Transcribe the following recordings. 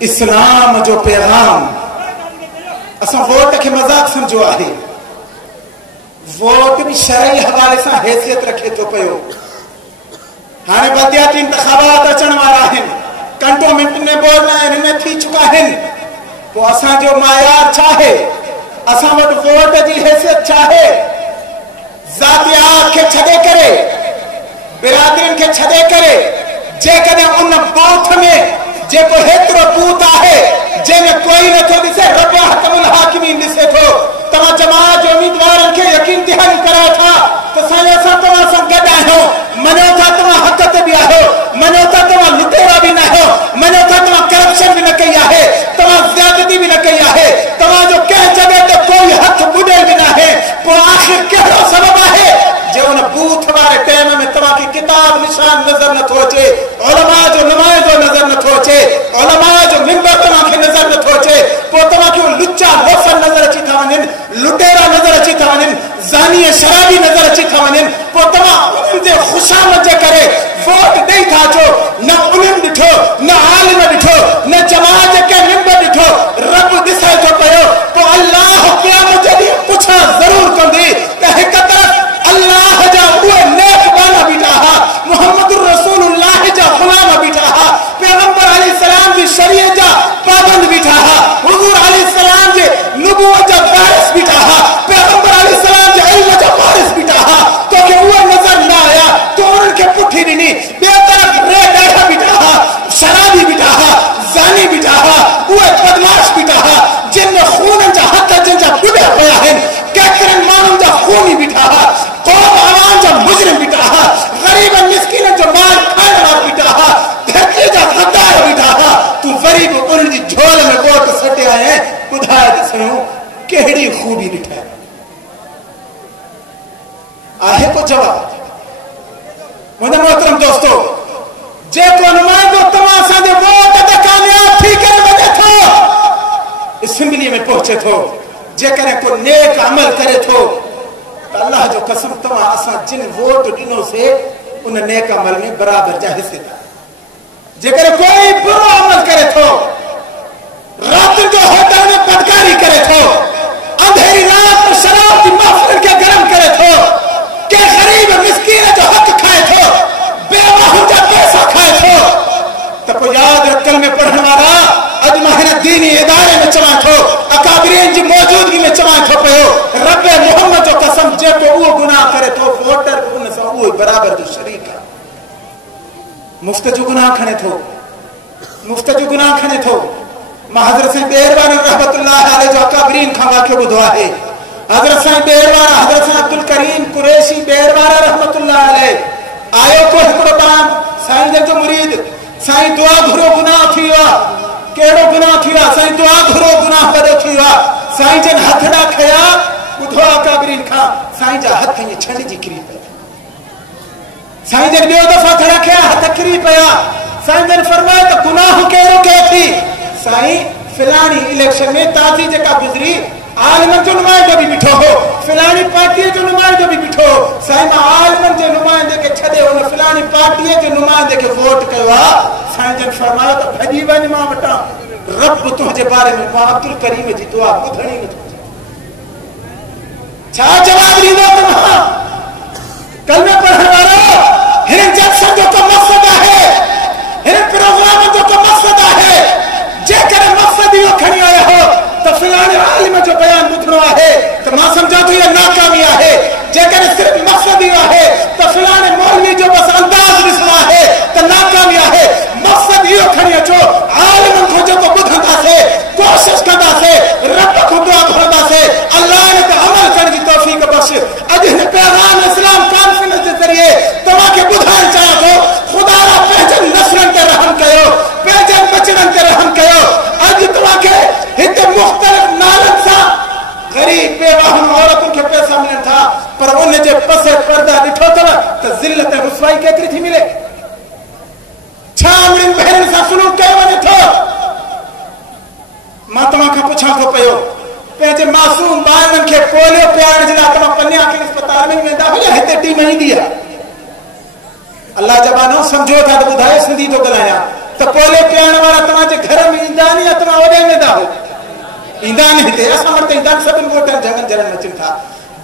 इस्लाम जो पैगाम असां वोट के मजाक समझो आहे। वोट भी शरई हवाले से हैसियत रखे तो पयो। हाँ बदियाती इंतखाबात अचण वारा आहिनि, कंटोनमेंट में बोलना इनमें थी चुका है। तो असां जो मायार चाहे, असां वट वोट की हैसियत चाहे, जातियात के छदे करे, बिरादरिन के छदे करे, जेकॾहिं उन बूथ में जेको हेतिरो बूथ आहे जंहिंमें कोई नथो ॾिसे, रब हकमुल हाकिमीन ॾिसे थो। तव्हां जमात जो उम्मीदवारनि खे यकीन दिहानी करायो था त साईं असां तव्हां सां गॾु आहियूं। मञो था तव्हां हक़ ते बि आहियो, मञो था तव्हां लुटेरा बि न आहियो, मञो था तव्हां करप्शन बि न कई आहे, तव्हां ज़्यादती बि न कई आहे, तव्हांजो कंहिं जॻह ते कोई हथ ॿुॾियल बि न आहे। पोइ आख़िर कहिड़ो सबबु आहे जे उन बूथ वारे टाइम में तव्हांखे किताब निशान नज़र नथो अचे, उलमा जो नुमाइंदो नज़र नथो अचे, उलमा जो मिंबर तव्हांखे नज़र नथो अचे। पोइ तव्हांखे लुचा लोफर नज़र अची था वञनि, लुटेरा नज़र अची था वञनि, ज़ानी शराबी नज़र अची था वञनि। पोइ तव्हां उन्हनि जे ख़ुशामद जे करे वोट ॾेई था अचो। न उन्हनि ॾिठो, न आलिम ॾिठो, न जमात जे कंहिं मिंबर ॾिठो, रब ॾिसे थो पियो। पोइ अल्लाह क़यामत जे ॾींहुं पुछा ज़रूर कंदी त हिक तरफ़ अल्लाह जा उहे नेक बाला बीठा हा, मुहम्मदुर रसूलुल्लाह जा ग़ुलाम बीठा हा, पैगंबर अलैहिस्सलाम जी शरीयत जा पाबंद बीठा हा, हुजूर अलैहिस्सलाम जे नबूवत जा वारिस बीठा हा, पैगंबर अलैहिस्सलाम जे इल्म जा वारिस बीठा हा। तो के उहे नज़र न आया तो उन्हनि खे पुठी ॾिनी। ॿिए तरफ़ रे ॾाढा बीठा हा, शराबी बीठा हा, ज़ानी बीठा हा, उहे बदमाश बीठा हा, जिन में खून जा हथ जिन जा ॿुॾिया पिया आहिनि, केतिरनि माण्हुनि जा खूनी बीठा हा, कौम आवाम जा मुजरिम बीठा हा, ग़रीबनि मिस्कीननि जो माल खाइण वारा बीठा हा, धरती जा गद्दार बीठा हा। तूं वरी बि उन्हनि जी झोल में वोट सटे आए। ॿुधाए त सयूं कहिड़ी खूबी ॾिठा आहे को जवाब? मुंहिंजा मोहतरम दोस्तो, जेको नुमाइंदो तव्हां असांजे वोट ते कामयाब थी करे वञे थो, असेंबली में पहुचे थो, जेकॾहिं को नेक अमल करे थो त अल्लाह जो कसम तव्हां असां जिन वोट ॾिनोसीं उन नेक अमल में बराबर जा हिस्सेदार। जेकॾहिं कोई बुरो अमल करे थो, रात जो होटल में बदकारी करे थो, अंधेरी रात में शराब की महफिल के गरम करे थो, के गरीब मिस्कीन जो हक खाए थो, बेवाहु जा पैसा खाए थो, त पोइ यादि रख में पढ़ण वारा अॼु मां हिन दीनी इदारे में चवां थो, अकाबिरीन जी मौजूदगी में चवां थो पियो, रब मोहम्मद जो कसम जेको उहो गुनाह करे थो, वोटर उन सां उहो बराबर जो शरीक आहे। मुफ्त जो गुनाह खणे थो, मुफ्त जो गुनाह खणे थो। मां हज़रत साईं बेरवानी रहमतुल्लाह अलैह जो अकाबिरीन खां वाक़ियो ॿुधो आहे। हज़रत साईं बेरवाना, हज़रत साईं अब्दुल करीम कुरैशी बेरवाना रहमतुल्लाह अलैह आयो को हिकिड़ो पाण साईं जन जो मुरीद, साईं दुआ घुरो गुनाह थी वियो आहे। कहिड़ो गुनाह थी वियो आहे? साईं दुआ घुरो गुनाह वॾो थी वियो आहे। साईं जन हथ ॾा खया, ॿुधो अकाबिरीन खां, साईं जा हथ ईअं छंडिजी किरी पिया। साईं जन ॿियो दफ़ा थड़ा खया, हथ किरी पिया। साईं जन फरमायो त गुनाह कहिड़ो कयो थी? साईं फिलानी इलेक्शन में ताज़ी जेका गुज़री, आलिमन जो नुमाइंदो बि बीठो हो, फिलानी पार्टीअ जो नुमाइंदो बि बीठो हो। साईं मां आलिमन जे नुमाइंदे खे छॾे उन फिलानी पार्टीअ जे नुमाइंदे खे वोट कयो आहे। साईं जन फरमायो त भॼी वञ मां वटां, रब तुंहिंजे बारे में मां अब्दुल करीम जी दुआ ॿुधणी नथो। छा जवाब ॾींदो तव्हां? कलमे पढ़ण वारो, हिन जलसन जो को मक़सद आहे, हिन प्रोग्राम जो को मक़सद आहे। जेकॾहिं मक़सद इहो खणी आया हो त फिलाणे आलिम जो बयान ॿुधणो आहे त मां सम्झां थो इहा नाकामी आहे। जेकॾहिं सिर्फ़ मक़सद इहो आहे त फिलाणे मौलवी जो बसि अंदाज़ ॾिसणो आहे त नाकामी आहे। मक़सद इहो खणी अचो, आलिमनि खां जेको ॿुधंदासीं, कोशिशि कंदासीं, रब खां दुआ घुरंदासीं, अल्लाह ने त अमल करण जी तौफ़ीक़ बख़्श। अॼु हिन पैगाम इस्लाम कॉन्फ्रेंस जे ज़रिए तव्हांखे ॿुधाइण चाहियां थो, ख़ुदा रा पंहिंजनि नस्लनि ते रहम कयो, पंहिंजनि बचड़नि ते रहम कयो। अॼु तव्हांखे हिते मुख़्तलिफ़ नालनि सां ग़रीब बेवाहु औरतुनि खे पैसा मिलनि था, पर उन जे पसे पर्दा ॾिठो अथव त ज़िल्लत ऐं रुसवाई केतिरी थी मिले। छा उन्हनि बहरनि सां सुलूक कयो वञे थो? मां तव्हां खां पुछां थो पियो, पंहिंजे मासूम ॿारनि खे पोलियो पियारण जे लाइ तव्हां पन्या खे अस्पताल में वेंदा हुआ? हिते टीम ईंदी आहे। अल्लाह जा बानो सम्झो था त ॿुधायो, सिंधी थो ॻाल्हायां त पोलियो पियारण वारा तव्हांजे घर में ईंदा ईंदान हिते असां वटि ईंदान सभिनि वोटनि जगन जरन अचनि था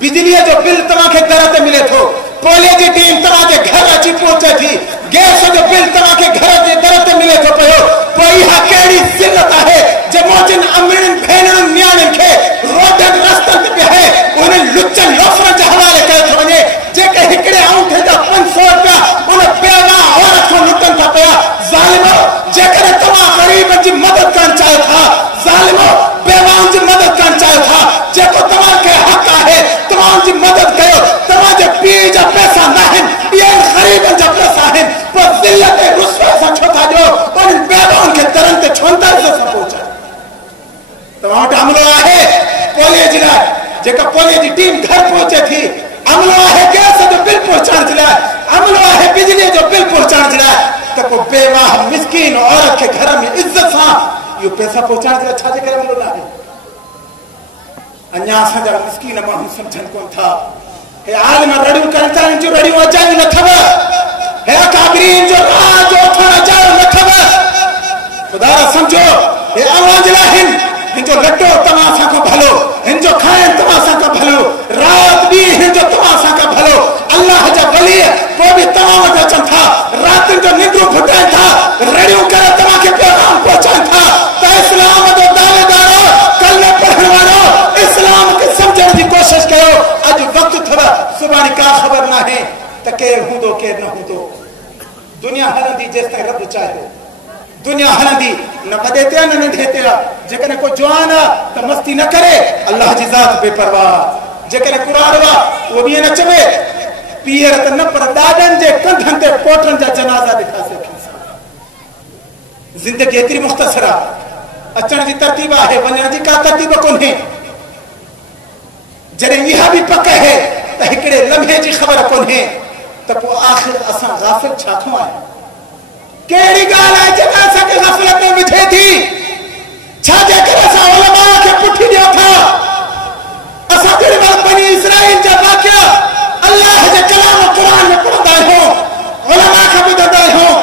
बिजलीअ जो बिल तव्हांखे दर ते मिले थो कोयले जी टीम तव्हांजे घर अची पहुचे थी गैस जो बिल तव्हांखे घर जे दर ते मिले थो पियो पोइ इहा कहिड़ी ज़िल्लत आहे जे मोजिन अमीरनि भेनरुनि नियाणियुनि खे रोडनि रस्तनि ते बीहाए उन्हनि लुचनि लोफरनि जे हवाले कयो थो वञे जेके हिकिड़े औंठे जा 500 रुपया उन बेवा औरत खां लुटनि था पिया ज़ालिमो जेकॾहिं तव्हां ग़रीबनि जी मदद करणु चाहियो था ज़ालिमो बेवाउनि जी मदद करणु चाहियो था जेको तव्हांखे हक़ आहे तव्हांजी मदद कयो तव्हांजे पीउ जा पैसा न आहिनि इहे ग़रीबनि जा पैसा आहिनि पोइ ज़िल्लत ऐं रुसवाई सां छो था ॾियो उन्हनि बेवाउनि खे दरनि ते छो था इज़त सां पहुचायो तव्हां वटि अमलो आहे पोलियो जे लाइ जेका पोलियो जी टीम घर पहुचे थी अमलो आहे गैस जो बिल पहुचाइण जे लाइ अमलो आहे बिजलीअ जो बिल पहुचाइण जे लाइ त पोइ बेवाह मिस्कीन औरत खे घर में इज़त सां इहो पैसा पहुचाइण जे लाइ छाजे करे अमलो न आहे अञा असांजा मिस्कीन माण्हू सम्झनि कोन था हे आलिम रड़ियूं कनि था हिन जूं रड़ियूं अजायूं न अथव हे अकाबरीन जो राज उथण अजायो न अथव ख़ुदा सम्झो हे अवां जे लाइ हिन हिन जो लटो तव्हां सां खां भलो हिन जो खाइण तव्हां सां खां भलो रात ॾींहुं हिन जो तव्हां सां खां भलो अल्लाह जा वली पोइ बि तव्हां वटि अचनि था रातिनि जो निंडूं फुटाइनि था रड़ियूं करे तव्हांखे पैगाम पहुचाइनि था त इस्लाम जो दावेदार कलमे पढ़ण वारो इस्लाम खे सम्झण जी कोशिशि कयो अॼु वक़्तु अथव सुभाणे का ख़बर न आहे त केरु हूंदो केरु न हूंदो दुनिया हलंदी जेसिताईं रब चाहे दुनिया हलंदी न वॾे ते न नंढे ते जेकॾहिं को जवान आहे त मस्ती न करे अल्लाह जी ज़ात बेपरवाह जेकॾहिं कुरार आहे उहो बि न चवे पीअर त न पर ॾाॾनि जे कंधनि ते पोटनि जा जनाज़ा ॾिठासीं ज़िंदगी एतिरी मुख़्तसर आहे अचण जी तरतीब आहे वञण जी का तरतीब कोन्हे जॾहिं इहा बि पक आहे त हिकिड़े लम्हे जी ख़बर कोन्हे त पोइ आख़िर असां गाफ़िल छा खां आहियूं कहिड़ी ॻाल्हि आहे जेका असांखे ग़फ़लत में विझे थी छाजे करे असां उलमा खे पुठी ॾियूं था असां केॾी महिल बनी इसराईल जा वाक़िया अल्लाह जे कलाम क़ुर में पढ़ंदा आहियूं उलमा खां ॿुधंदा आहियूं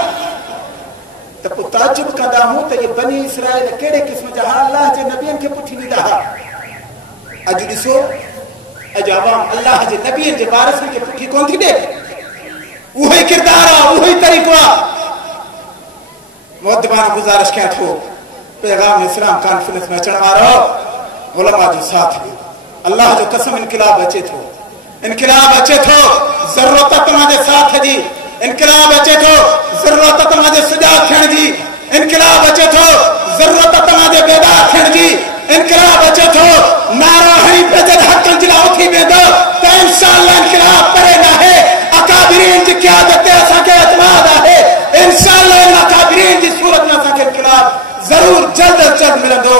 त पोइ ताजुब कंदा आहियूं त इहे बनी इसराईल कहिड़े क़िस्म जा अल्लाह जे नबियनि खे पुठी ॾींदा हुआ अॼु ॾिसो अॼु अवाम अल्लाह जे नबियनि जे वारिसनि खे पुठी कोन थी ॾे उहो ई किरदारु आहे उहो ई तरीक़ो आहे मुअद्दिबाना गुज़ारिश कयां थो पैगाम इस्लाम कॉन्फ्रेंस में अचण वारो उलमा जो साथ ॾियो अल्लाह जो कसम इनकलाब अचे थो ज़रूरत तव्हांजे साथ जी इनकलाब अचे थो ज़रूरत तव्हांजे सुजाग थियण जी इनकलाब अचे थो ज़रूरत तव्हांजे बेदार थियण जी इनकलाब अचे थो नारा हणी पंहिंजे हक़नि जे लाइ उथी वेंदो त इंशाअल्लाह इनकलाब परे न आहे अकाबिरीन जी क़यादत ते असांखे एतमाद आहे इंशाअल्लाह इन अकाबिरीन जी सूरत में असांखे इनकलाब ज़रूर जल्द अज जल्द मिलंदो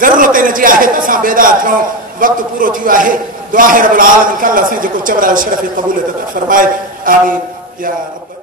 ज़रूरत इन जी आहे त असां बेदार थियूं वक़्तु पूरो थियो आहे दुआ है रब्बुल आलमीन अल्लाह से जेको चवरायो शरफ़ क़बूलियत फरमाए आमीन या रब